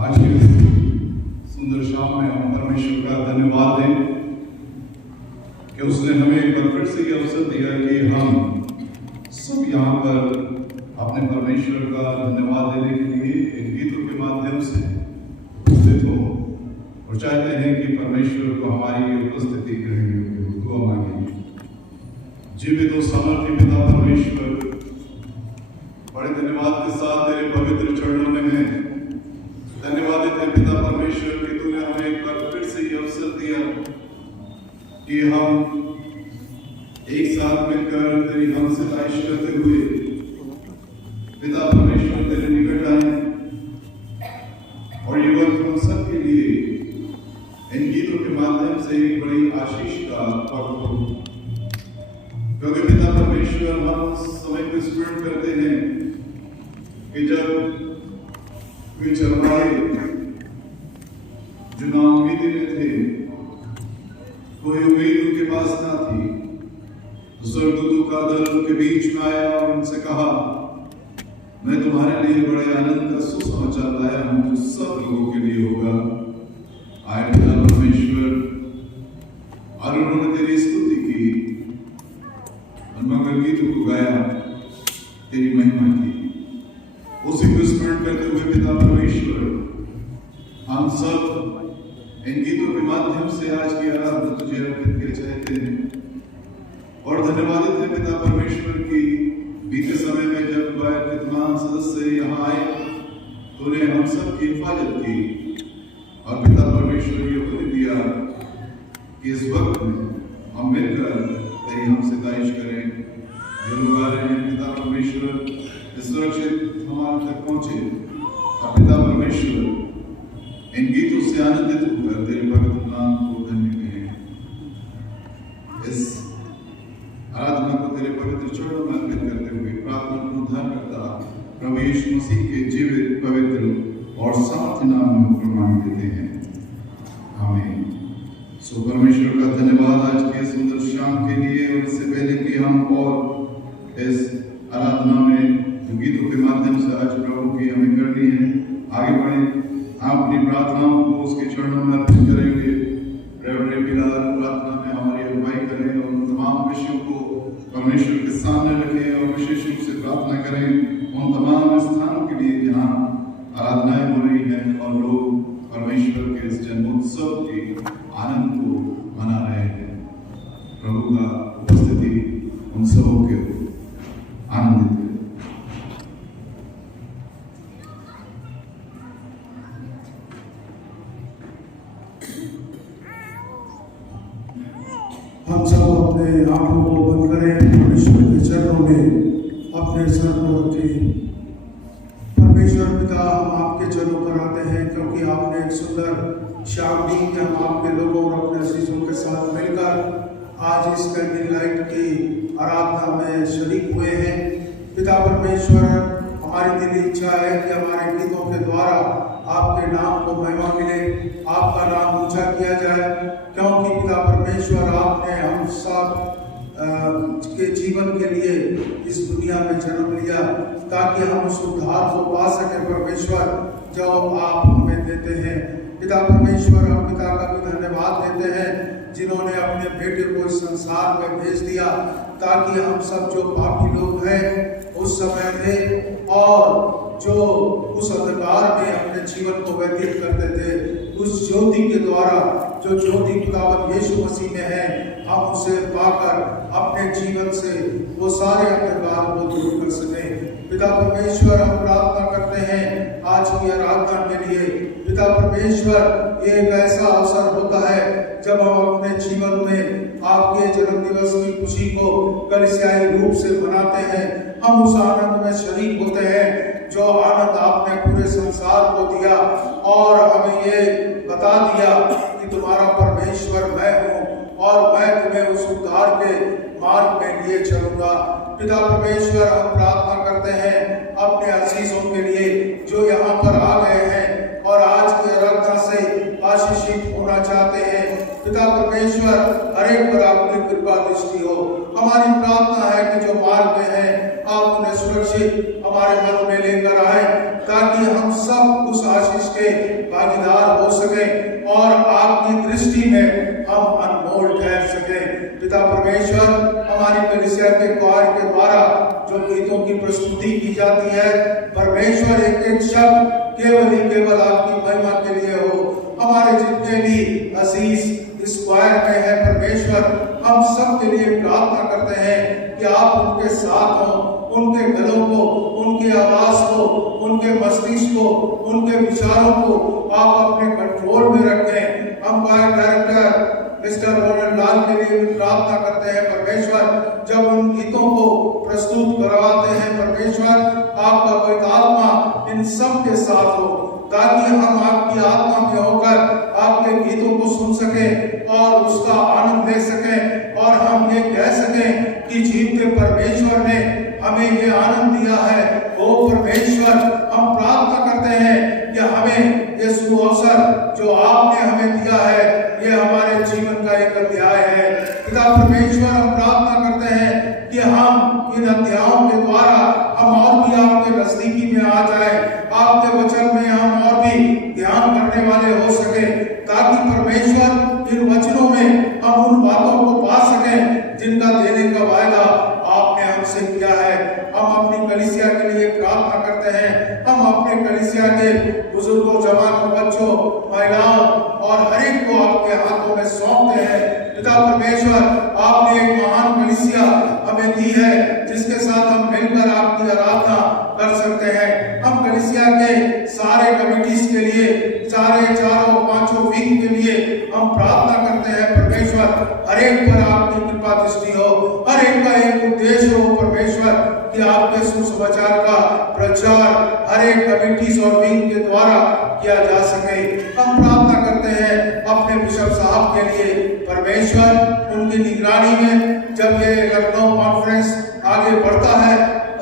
आज की सुंदर शाम में हम परमेश्वर का धन्यवाद दें कि उसने हमें एक बार फिर से ये अवसर दिया कि हम सब यहाँ पर अपने परमेश्वर का धन्यवाद देने के लिए इन गीतों के माध्यम से उपस्थित हो और चाहते हैं कि परमेश्वर को हमारी उपस्थिति ग्रहण हो। दुआ मांगे। जीवित और सामर्थ्य पिता परमेश्वर, बड़े धन्यवाद के साथ तेरे पवित्र चरणों में है। धन्यवादित है पिता परमेश्वर कि तूने हमें एक बार फिर से ये अवसर दिया कि हम एक साथ मिलकर तेरी हम सिताइश करते हुए पिता परमेश्वर तेरे निकट आए और ये वक्त हम सब के लिए इन गीतों के माध्यम से एक बड़ी आशीष का वक्त हो, क्योंकि पिता परमेश्वर हम समय को स्मरण करते हैं कि जब कोई चरवाहे जो नाउम्मीदी में थे, कोई उम्मीद उनके पास ना थी, तो स्वर्गदूतों का दल उनके बीच में आया और उनसे कहा, मैं तुम्हारे लिए बड़े आनंद का सुसमाचार लाया हूं जो सब लोगों के लिए होगा। आए पिता परमेश्वर, और उन्होंने तेरी स्तुति की और मंगल गीतों को गाया, तेरी महिमा की। उसी को स्मरण करते हुए पिता परमेश्वर, हम सब इन गीतों के माध्यम से आज की आराधना तुझे अर्पित करना चाहते हैं और धन्यवादित है पिता परमेश्वर की बीते समय में जब वायर के तमाम सदस्य यहाँ आए, तूने हम सब की हिफाजत की और पिता परमेश्वर ये उपदेश दिया कि इस वक्त में हम मिलकर तेरी हम सिताइश करें। जो लोग आ रहे हैं पिता परमेश्वर, सुरक्षित हमारे तक पहुंचे और पिता परमेश्वर इन गीतों से आनंदित होकर तेरे पवित्र नाम को धन्य करें। इस आराधना को तेरे पवित्र चरणों में अर्पित करते हुए प्रार्थना को उद्धारकर्ता प्रभु यीशु मसीह के जीवित, पवित्र और सामर्थ्य नाम में प्रमाण देते हैं। आमीन। सो परमेश्वर का धन्यवाद आज के सुंदर शाम के लिए। और इससे पहले कि हम और इस आराधना में गीतों के माध्यम से आज प्रभु की हमें करनी है, आगे बढ़े, आप अपनी प्रार्थनाओं को उसके चरणों में अर्पित करेंगे। रेवरेंड बिलाल प्रार्थना में हमारी अगुवाई करें और तमाम विषयों को परमेश्वर के सामने रखें और विशेष रूप से प्रार्थना करें उन तमाम स्थानों के लिए जहाँ आराधनाएं हो रही हैं और लोग परमेश्वर के इस जन्मोत्सव के आनंद को मना रहे हैं। प्रभु का उपस्थिति उन सबों के आनंदित। हम सब अपने आंखों को बंद करें, परमेश्वर के चरणों में अपने सर को रखें। परमेश्वर पिता, हम आपके चरणों पर आते हैं क्योंकि आपने एक सुंदर शाम दी कि हम आपके लोगों और अपने अजीजों के साथ मिलकर आज इस कैंडल लाइट की आराधना में शरीक हुए हैं। पिता परमेश्वर, हमारी दिली इच्छा है कि हमारे गीतों के द्वारा आपके नाम को महिमा मिले, आपका नाम ऊंचा किया जाए, क्योंकि पिता परमेश्वर आपने हम सब के जीवन के लिए इस दुनिया में जन्म लिया ताकि हम उस उद्धार को पा सके परमेश्वर जो आप हमें देते हैं। पिता परमेश्वर, हम पिता का भी धन्यवाद देते हैं जिन्होंने अपने बेटे को इस संसार में भेज दिया ताकि हम सब जो पापी लोग हैं उस समय में और जो उस अंधकार में अपने जीवन को व्यतीत करते थे, उस ज्योति के द्वारा जो ज्योति खुदावंद यीशु मसीह में है, हम उसे पाकर अपने जीवन से वो सारे अंधकार को दूर कर सकें। पिता परमेश्वर, हम प्रार्थना करते हैं आज की आराधना के लिए। पिता परमेश्वर, ये एक ऐसा अवसर होता है जब हम अपने जीवन में आपके जन्म दिवस की खुशी को कलीसियाई रूप से मनाते हैं। हम उस आनंद में शरीक होते हैं जो आनंद आपने पूरे संसार को दिया और हमें ये बता दिया कि तुम्हारा परमेश्वर मैं हूँ और मैं तुम्हें उस उद्धार के मार्ग में लिए चलूंगा। पिता परमेश्वर, हम प्रार्थना करते हैं अपने अजीजों के लिए जो यहाँ पर आ गए हैं और आज की आराधना से आशीषित होना चाहते हैं। पिता परमेश्वर, हर एक पर आपकी कृपा दृष्टि हो। हमारी प्रार्थना है कि जो मार्ग में है आप उन्हें सुरक्षित हमारे मन में लेकर आए ताकि हम सब उस आशीष के भागीदार हो सके और आपकी दृष्टि में हम अनमोल ठहर सके। पिता परमेश्वर, हमारी कलीसिया के क्वायर के द्वारा जो गीतों की प्रस्तुति की जाती है, परमेश्वर एक एक शब्द केवल ही केवल आपकी महिमा के लिए हो। हमारे जितने भी अजीज इस क्वायर में है परमेश्वर, हम सब के लिए प्रार्थना करते हैं कि आप उनके साथ हो, उनके गलों को, उनकी आवाज को, उनके मस्तिष्क को, उनके विचारों को आप अपने कंट्रोल में रखें। हम क्वायर डायरेक्टर मिस्टर रोनल्ड लाल के लिए भी प्रार्थना करते हैं परमेश्वर, जब उन गीतों को प्रस्तुत करवाते हैं परमेश्वर, आपका पवित्र आत्मा इन सब के साथ हो, ताकि हम आपकी आत्मा में होकर आपके गीतों को सुन सकें और उसका आनंद ले सकें और हम ये कह सकें कि जीवते परमेश्वर ने हमें ये आनंद दिया है। ओ परमेश्वर, हम प्रार्थना करते हैं कि हमें ये सुअवसर जो आपने हमें दिया है, ये हमारे जीवन का एक अध्याय है। पिता परमेश्वर, हम प्रार्थना करते हैं कि हम इन अध्यायों के द्वारा हम और भी आपके नजदीकी में आ जाए, आपके वचन में हम और भी ध्यान करने वाले हो सके, ताकि परमेश्वर इन वचनों में हम उन बातों को पा सकें जिनका देने का वायदा आपने हमसे किया है। हम अपनी कलीसिया के लिए प्रार्थना करते हैं, हम अपने कलीसिया के बुजुर्गों, जवानों, बच्चों, महिलाओं और हर एक को आपके हाथों में सौंपते हैं। पिता परमेश्वर, आपने एक महान कलीसिया हमें दी है जिसके साथ हम मिलकर आपकी आराधना कर सकते हैं। हम कलीसिया के सारे कमिटीज के लिए, सारे चारों पांचों विंग के लिए हम प्रार्थना करते हैं परमेश्वर, हर एक पर आपकी कृपा दृष्टि हो, हर एक का एक उद्देश्य हो परमेश्वर, कि आपके सुसमाचार का प्रचार हर एक कमिटीज और विंग के द्वारा किया जा सके। हम प्रार्थना करते हैं अपने बिशप साहब के लिए परमेश्वर, उनकी निगरानी में जब ये लखनऊ कॉन्फ्रेंस आगे बढ़ता है,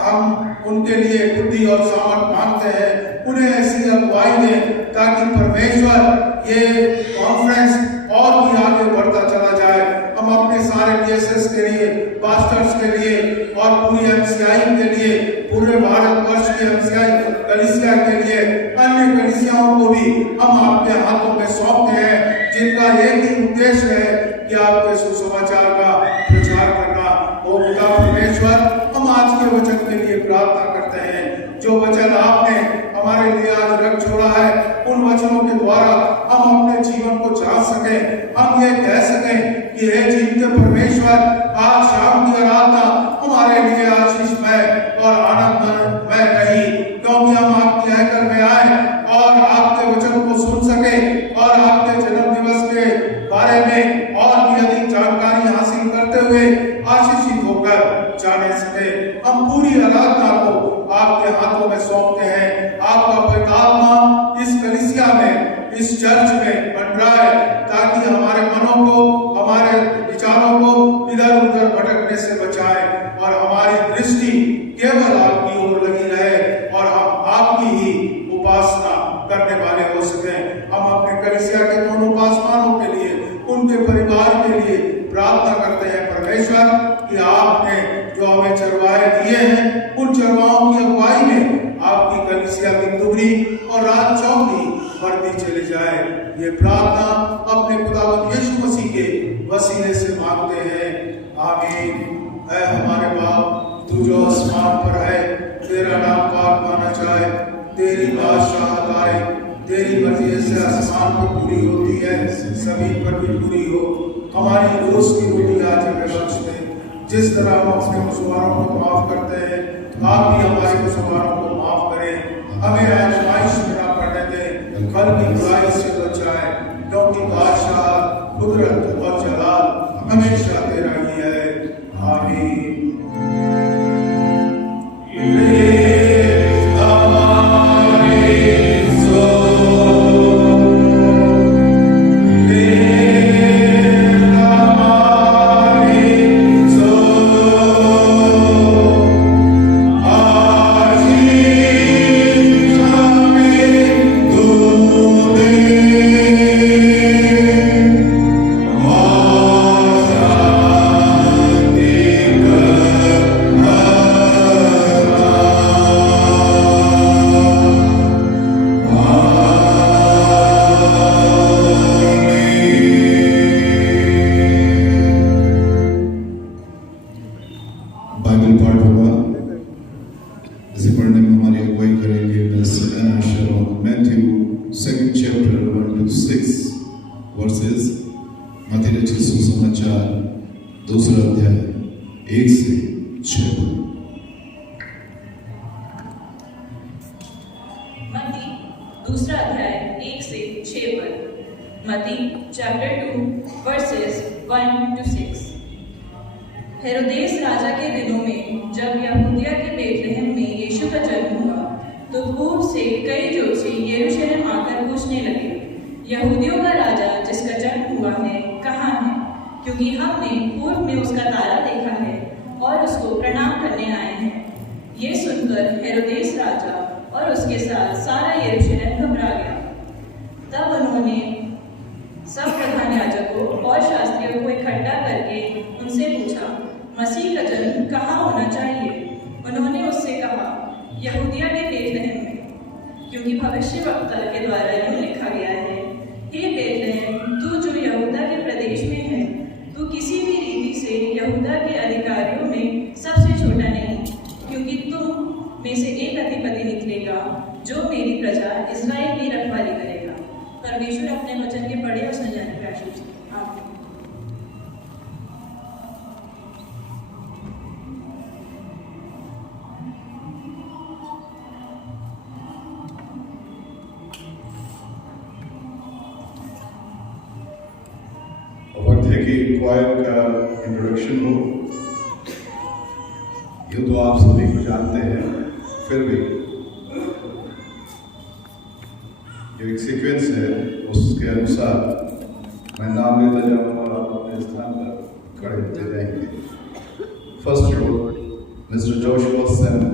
हम उनके लिए बुद्धि और सामर्थ मांगते हैं, उन्हें ऐसी अगुवाई दें ताकि परमेश्वर ये कॉन्फ्रेंस और भी आगे बढ़ता चला जाए। हम अपने सारे डीएसएस के लिए, पास्टर्स के लिए और पूरी एमसीआई के लिए, पूरे भारतवर्ष के एमसीआई कलीसिया के लिए, अन्य कलीसियाओं को भी हम आपके हाथों में सौंपते हैं, जिनका एक ही उद्देश्य है कि आपके सुसमाचार का प्रचार करना। ओ पिता परमेश्वर, हम आज के वचन के लिए प्रार्थना करते हैं, जो वचन आपने हमारे लिए आज रख छोड़ा है, उन वचनों के द्वारा हम अपने जीवन को जान सकें, हम ये कह सकें कि हे जीवते परमेश्वर, आज शाम की आराधना हमारे लिए आशीषमय और आनंदमय रही, क्योंकि हम आपकी हैकल में आए और आपके वचन को सुन सके और आपके जन्म दिवस के बारे में और भी अधिक जानकारी हासिल करते हुए आशीषित होकर जाने सके। हम पूरी आराधना को आपके हाथों में सौंपते हैं। आपका पवित्र आत्मा इस कलीसिया में, इस चर्च में मंडराए, ताकि हमारे मनों को, हमारे विचारों को इधर उधर भटकने से बचाए और हमारी दृष्टि केवल आपकी ओर लगी रहे और हम आपकी ही उपासना करने वाले हो सके। हम अपने कलीसिया के दोनों पासवानों के लिए, उनके परिवार के लिए प्रार्थना करते हैं परमेश्वर, कि आपने जो हमें चरवाहे दिए हैं, उन चरवाहों की अगुवाई में आपकी कलीसिया की दुबरी और रात चौकी बढ़ती चली जाए। ये प्रार्थना अपने खुदावंद यीशु मसीह के वसीले से मांगते हैं, आमीन। ऐ हमारे बाप, तू जो आसमान पर है, तेरा नाम पाक माना जाए, तेरी बादशाहत आए, तेरी मर्जी से आसमान पर पूरी होती है, जमीन पर भी पूरी हो। हमारी रोज की रोटी आज हमें बख्श दे, जिस तरह हम अपने कसूरों को माफ करते हैं, आप भी हमारे कसूरों को माफ करें। हमें आजमाइश में न पड़ने दें, बल्कि बुराई से बचाएं, क्योंकि बादशाह, कुदरत और जलाल हमेशा तेरा ही है। आमीन। Oh second chapter 1 to 6 verses मत्ती रचित सुसमाचार दूसरा अध्याय 1 से 6 पद। मत्ती दूसरा अध्याय 1 से 6 पद। मत्ती चैप्टर 2 वर्सेस 1 to 6। हेरोदेस राजा के दिनों में जब यहूदिया के बेथलेहम में यीशु का जन्म हुआ तो पूर्व से कई ज्योतिषी यरूशलेम आकर पूछने लगे, यहूदियों का राजा जिसका जन्म हुआ है कहाँ है? क्योंकि हमने पूर्व में उसका तारा देखा है और उसको प्रणाम करने आए हैं। ये सुनकर हेरोदेस राजा और उसके साथ सारा यरूशलेम घबरा गया। तब उन्होंने सब प्रधान याजकों और शास्त्रियों को इकट्ठा करके उनसे पूछा, मसीह का जन्म कहाँ होना चाहिए? उन्होंने उससे कहा, यहूदिया के बेथलेहम में, क्योंकि भविष्यवक्ता के द्वारा यूं लिखा गया है, हे बेथलेहम, तू जो यहूदा के प्रदेश में है, तू किसी भी रीति से यहूदा के अधिकारियों में सबसे छोटा नहीं, क्योंकि तुम में से एक अधिपति निकलेगा जो मेरी प्रजा इस्राएल की रखवाली करेगा। परमेश्वर अपने वचन के पढ़े और समझाने का आशीष दे। आमीन। वक्त है कि क्वायर का इंट्रोडक्शन हो। ये तो आप सभी को जानते हैं, फिर भी जो एक सीक्वेंस है उसके अनुसार मैं नाम लेता जाऊंगा और आप अपने स्थान पर खड़े होते जाएंगे। First row mister Joshua semen,